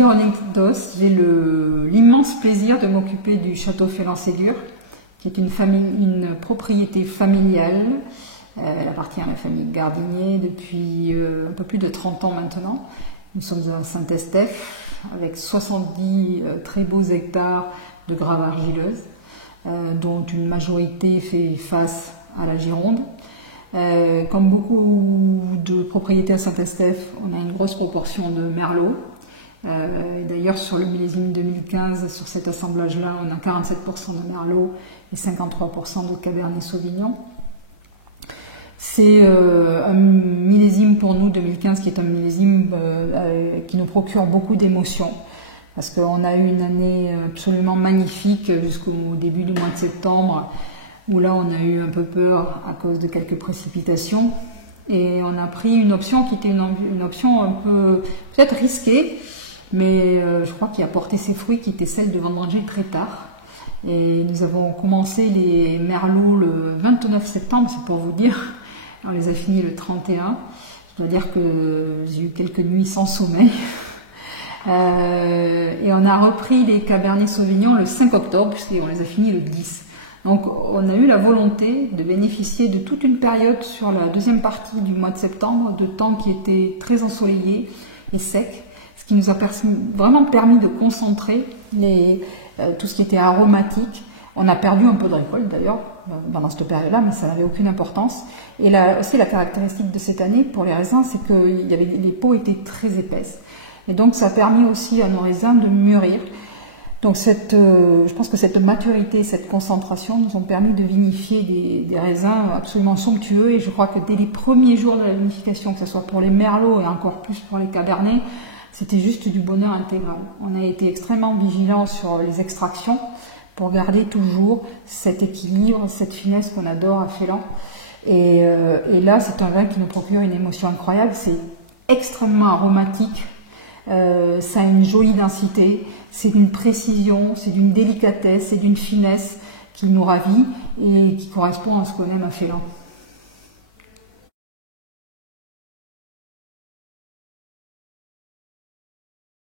Véronique Doss, j'ai l'immense plaisir de m'occuper du château Félan-Ségur, qui est une propriété familiale. Elle appartient à la famille Gardinier depuis un peu plus de 30 ans maintenant. Nous sommes à Saint-Estèphe, avec 70 très beaux hectares de graves argileuses, dont une majorité fait face à la Gironde. Comme beaucoup de propriétés à Saint-Estèphe, on a une grosse proportion de merlot. D'ailleurs, sur le millésime 2015, sur cet assemblage-là, on a 47% de merlot et 53% de cabernet sauvignon. C'est un millésime pour nous, 2015, qui est un millésime qui nous procure beaucoup d'émotions. Parce qu'on a eu une année absolument magnifique jusqu'au début du mois de septembre, où là on a eu un peu peur à cause de quelques précipitations. Et on a pris une option qui était une option un peu peut-être risquée, mais je crois qu'il a porté ses fruits, qui était celle de vendanger très tard. Et nous avons commencé les merlots le 29 septembre, c'est pour vous dire. On les a finis le 31. Je dois dire que j'ai eu quelques nuits sans sommeil. Et on a repris les Cabernet Sauvignon le 5 octobre, puisqu'on les a finis le 10. Donc on a eu la volonté de bénéficier de toute une période sur la deuxième partie du mois de septembre, de temps qui était très ensoleillé et sec, ce qui nous a vraiment permis de concentrer tout ce qui était aromatique. On a perdu un peu de récolte d'ailleurs pendant cette période-là, mais ça n'avait aucune importance. Et là aussi, la caractéristique de cette année pour les raisins, c'est que les peaux étaient très épaisses. Et donc ça a permis aussi à nos raisins de mûrir. Donc je pense que cette maturité, cette concentration nous ont permis de vinifier des raisins absolument somptueux. Et je crois que dès les premiers jours de la vinification, que ce soit pour les merlots et encore plus pour les cabernets, c'était juste du bonheur intégral. On a été extrêmement vigilants sur les extractions pour garder toujours cet équilibre, cette finesse qu'on adore à Félan. Et là, c'est un vin qui nous procure une émotion incroyable. C'est extrêmement aromatique. Ça a une jolie densité, c'est d'une précision, c'est d'une délicatesse, c'est d'une finesse qui nous ravit et qui correspond à ce qu'on aime à Félan.